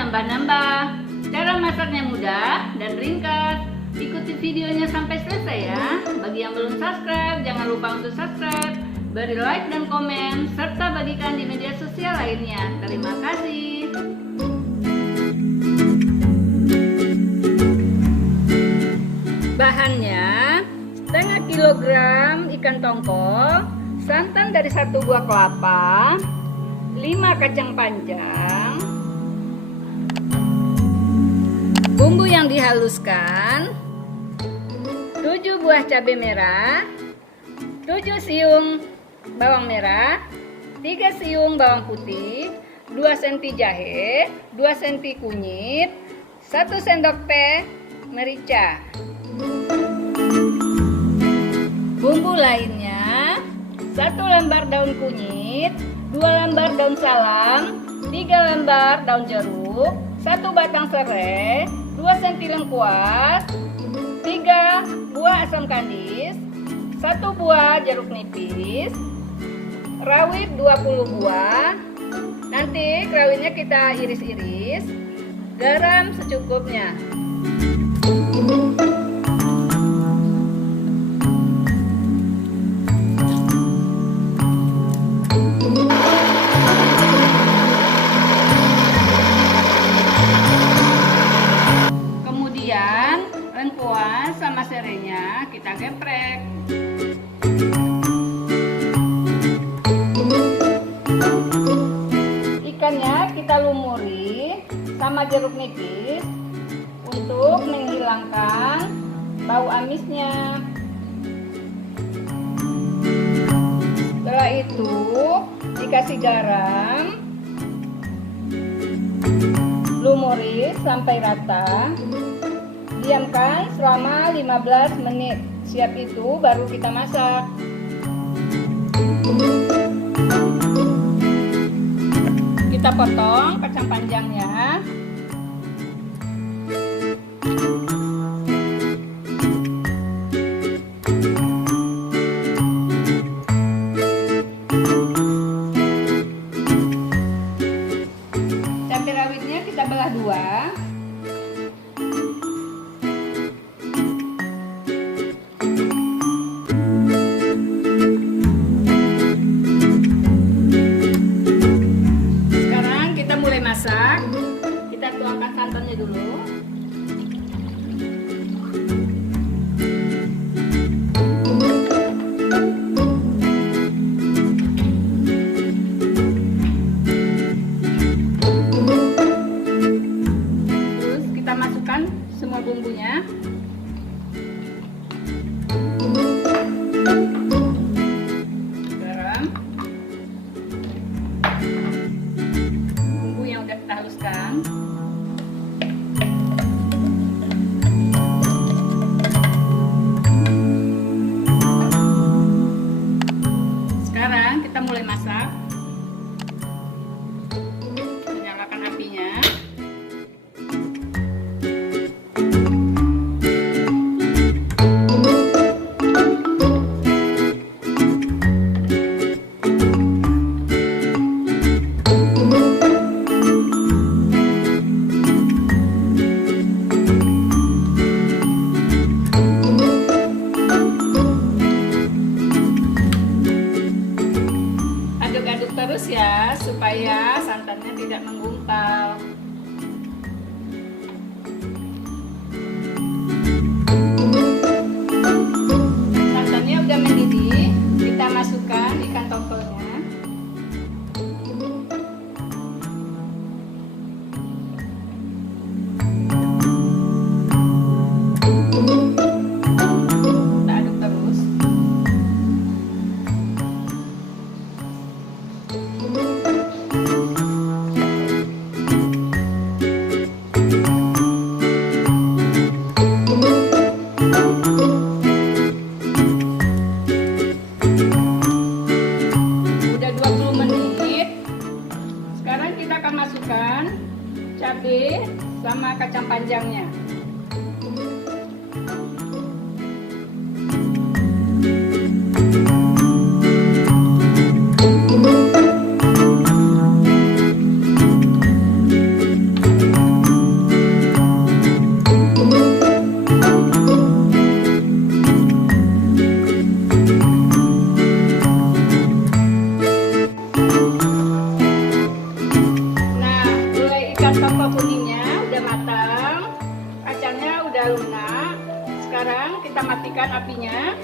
nambah-nambah. Cara masaknya mudah dan ringkas. Ikuti videonya sampai selesai ya. Bagi yang belum subscribe, jangan lupa untuk subscribe, beri like dan komen, serta bagikan di media sosial lainnya. Terima kasih. Bahannya setengah kilogram ikan tongkol, santan dari 1 buah kelapa, 5 kacang panjang, bumbu yang dihaluskan, 7 buah cabai merah, 7 siung bawang merah, 3 siung bawang putih, 2 cm jahe, 2 cm kunyit, 1 sendok teh merica. Bumbu lainnya: 1 lembar daun kunyit, 2 lembar daun salam, 3 lembar daun jeruk, 1 batang serai, 2 cm lengkuas, 3 buah asam kandis, 1 buah jeruk nipis, rawit 20 buah. Nanti rawitnya kita iris-iris. Garam secukupnya. Kemudian lengkuas sama serainya kita geprek. Ikannya kita lumuri sama jeruk nipis untuk menghilangkan bau amisnya. Setelah itu dikasih garam, lumuri sampai rata, diamkan selama 15 menit. Siap itu baru kita masak. Kita potong kacang panjangnya. Cabai rawitnya kita belah 2. Masak, kita tuangkan santannya dulu. Terus kita masukkan semua bumbunya. Garam, kita haluskan. Sekarang kita mulai masak. Nyalakan apinya. Aduk-aduk terus ya, supaya santannya tidak menggumpal. Santannya udah mendidih, kita masukkan ikan tongkolnya. Kita aduk terus. cabai sama kacang panjangnya. dan tombol kuningnya udah matang, kacangnya udah lunak. Sekarang kita matikan apinya.